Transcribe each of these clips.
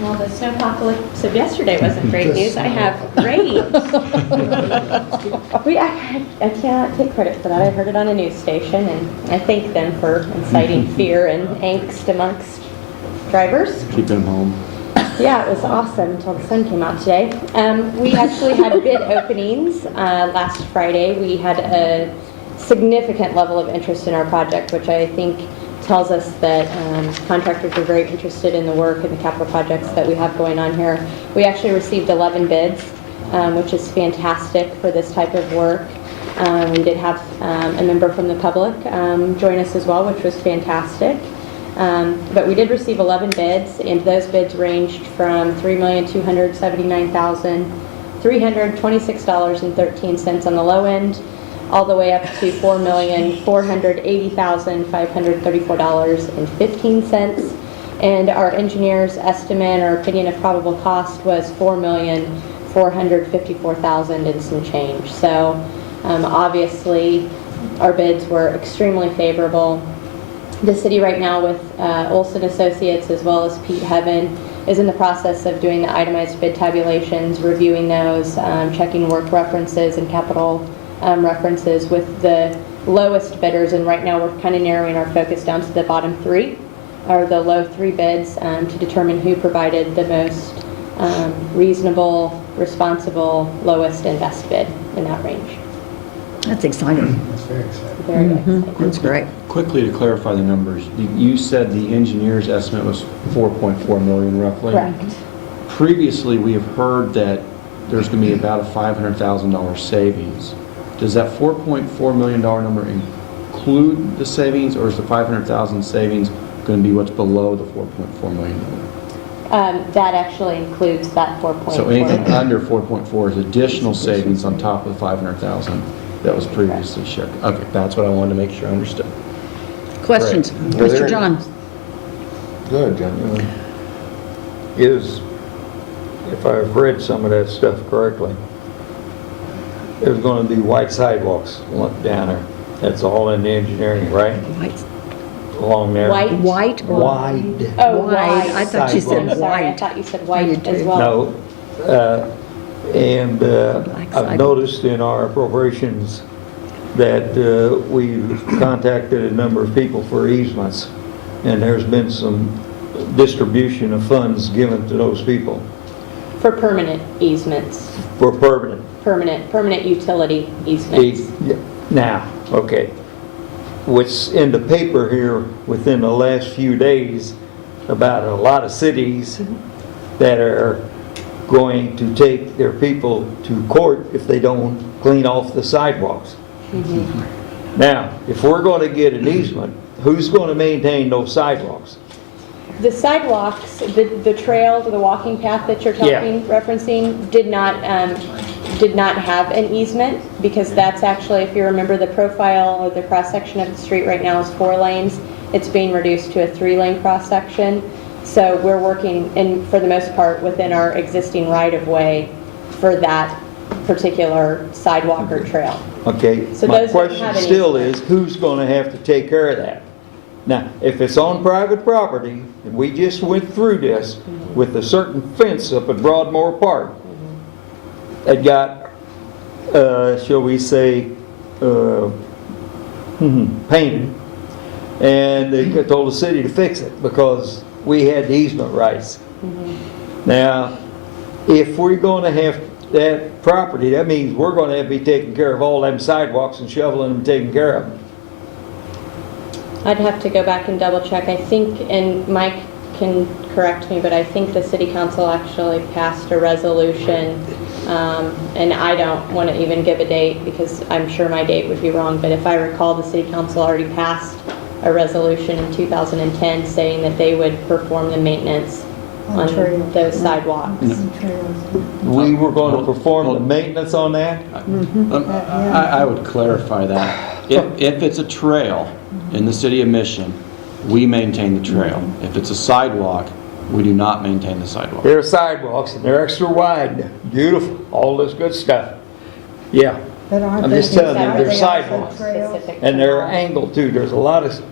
Well, the snow apocalypse of yesterday wasn't great news. I have great. I cannot take credit for that. I heard it on a news station, and I thank them for inciting fear and angst amongst drivers. Keep them home. Yeah, it was awesome until the sun came out today. We actually had bid openings last Friday. We had a significant level of interest in our project, which I think tells us that contractors are very interested in the work and the capital projects that we have going on here. We actually received 11 bids, which is fantastic for this type of work. We did have a member from the public join us as well, which was fantastic. But we did receive 11 bids, and those bids ranged from $3,279,326.13 on the low end, all the way up to $4,480,534.15. And our engineer's estimate or opinion of probable cost was $4,454,000 and some change. So obviously our bids were extremely favorable. The city right now with Olson Associates as well as Pete Heaven is in the process of doing the itemized bid tabulations, reviewing those, checking work references and capital references with the lowest bidders, and right now we're kind of narrowing our focus down to the bottom three, or the low three bids, to determine who provided the most reasonable, responsible, lowest and best bid in that range. That's exciting. That's very exciting. Very exciting. That's great. Quickly to clarify the numbers, you said the engineer's estimate was 4.4 million roughly. Correct. Previously, we have heard that there's going to be about a $500,000 savings. Does that $4.4 million number include the savings, or is the $500,000 savings going to be what's below the $4.4 million? That actually includes that 4.4. So anything under 4.4 is additional savings on top of the 500,000 that was previously shared. Okay, that's what I wanted to make sure I understood. Questions? Great. Mr. John? Good, John. Is, if I've read some of that stuff correctly, there's going to be white sidewalks down there. That's all in the engineering, right? White. Along there. White? White or? Wide. Oh, White. white. I thought you said I'm sorry, I white. thought you said I white did as too. well. No. And Black I've sidewalk. noticed in our appropriations that we've contacted a number of people for easements, and there's been some distribution of funds given to those people For permanent easements, for permanent. permanent utility easements. Now, okay, what's in the paper here within the last few days about a lot of cities that are going to take their people to court if they don't clean off the sidewalks. Now, if we're going to get an easement, who's going to maintain those sidewalks? The sidewalks, the trail, the walking path that you're referencing, did not have an easement, because that's actually, if you remember, the profile or the cross section of the street right now is 4 lanes. It's being reduced to a 3-lane cross section. So we're working, for the most part, within our existing right-of-way for that particular sidewalk or trail. Okay, So my those don't question have an still easement. is, who's going to have to take care of that? Now, if it's on private property, and we just went through this with a certain fence up at Broadmoor Park, it got, shall we say, painted, and they told the city to fix it because we had the easement rights. Now, if we're going to have that property, that means we're going to have to be taking care of all them sidewalks and shoveling them, taking care of them. I'd have to go back and double check. I think, and Mike can correct me, but I think the city council actually passed a resolution, and I don't want to even give a date because I'm sure my date would be wrong, but if I recall, the city council already passed a resolution in 2010 saying that they would perform the maintenance on those sidewalks. We were going to perform the maintenance on that? I would clarify that. If it's a trail in the city of Mission, we maintain the trail. If it's a sidewalk, we do not maintain the sidewalk. They're sidewalks and they're extra wide, beautiful, all this good stuff. Yeah, I'm just telling you, they're sidewalks. Specific And to they're that. angled too. There's a lot of,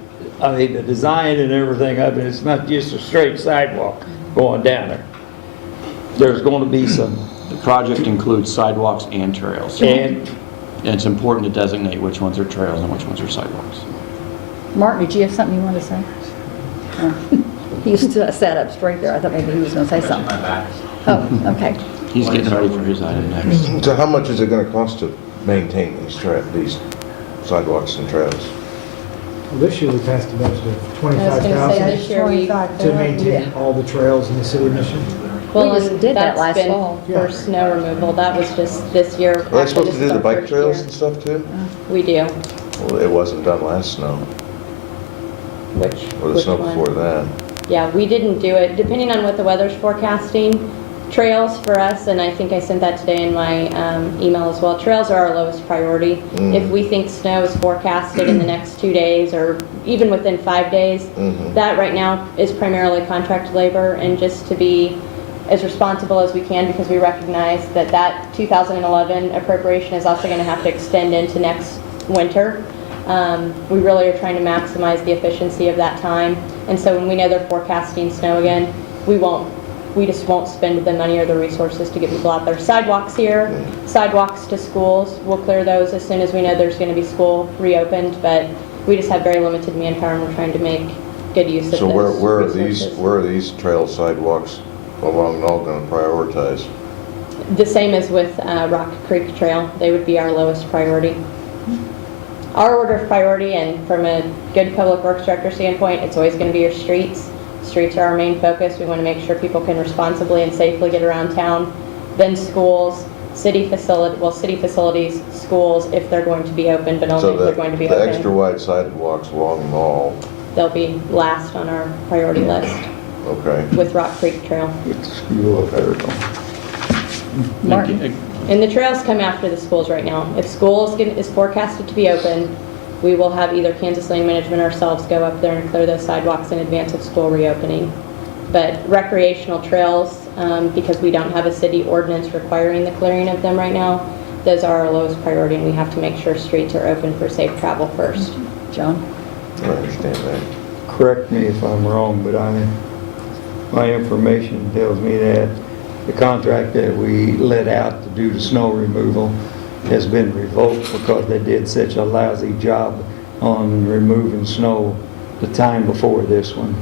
I mean, the design and everything of it, it's not just a straight sidewalk going down there. there's going to be some, The project includes sidewalks and trails. and And it's important to designate which ones are trails and which ones are sidewalks. Martin, did you have something you wanted to say? He used to sat up straight there. I thought maybe he was going to say something. Oh, okay. He's getting ready for his item next. So how much is it gonna cost to maintain these sidewalks and trails? Well, this year we passed a budget of I was going to say 25,000 this year we, to maintain all the trails in the city of Mission. well, We just and did that that's last been fall. for snow removal. That was just this year. Are they Actually, supposed this to do is the our bike first trails year. and stuff too? We do. Well, it wasn't done last snow, or the Which snow one? before that. Yeah, we didn't do it, depending on what the weather's forecasting. Trails for us, and I think I sent that today in my email as well, trails are our lowest priority. If we think snow is forecasted in the next 2 days, or even within 5 days, that right now is primarily contract labor, and just to be as responsible as we can, because we recognize that that 2011 appropriation is also going to have to extend into next winter. We really are trying to maximize the efficiency of that time, and so when we know they're forecasting snow again, we just won't spend the money or the resources to get people out there. Sidewalks here, sidewalks to schools, we'll clear those as soon as we know there's going to be school reopened, but we just have very limited manpower, and we're trying to make good use of those So where resources. are these trail sidewalks along Knoll gonna prioritize? The same as with Rock Creek Trail, they would be our lowest priority. Our order of priority, and from a good public works director standpoint, it's always going to be your streets. Streets are our main focus. We want to make sure people can responsibly and safely get around town. Then schools, city facilities, schools, if they're going to be open, but only So if they're going to be the extra open. wide sidewalks along Knoll, They'll be last on our priority list okay. with Rock Creek Trail. you'll Martin? And the trails come after the schools right now. If schools is forecasted to be open, we will have either Kansas Lane Management ourselves go up there and clear those sidewalks in advance of school reopening. But recreational trails, because we don't have a city ordinance requiring the clearing of them right now, those are our lowest priority, and we have to make sure streets are open for safe travel first. John? I understand that. correct me if I'm wrong, but my information tells me that the contract that we let out to do the snow removal has been revoked because they did such a lousy job on removing snow the time before this one,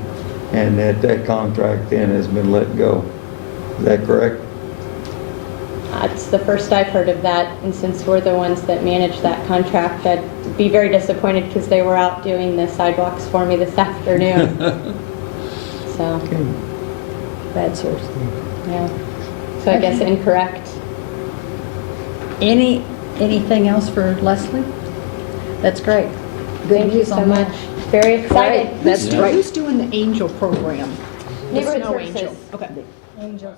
and that contract then has been let go. Is that correct? It's the first I've heard of that, and since we're the ones that manage that contract, I'd be very disappointed because they were out doing the sidewalks for me this afternoon. So, Bad source. yeah. So I guess incorrect. Anything else for Leslie? That's great. Good Thank you news so on that. much. Very excited. Great. That's Who's great. doing the angel program? Neighborhood Snow Services. Angel. Okay. Angels.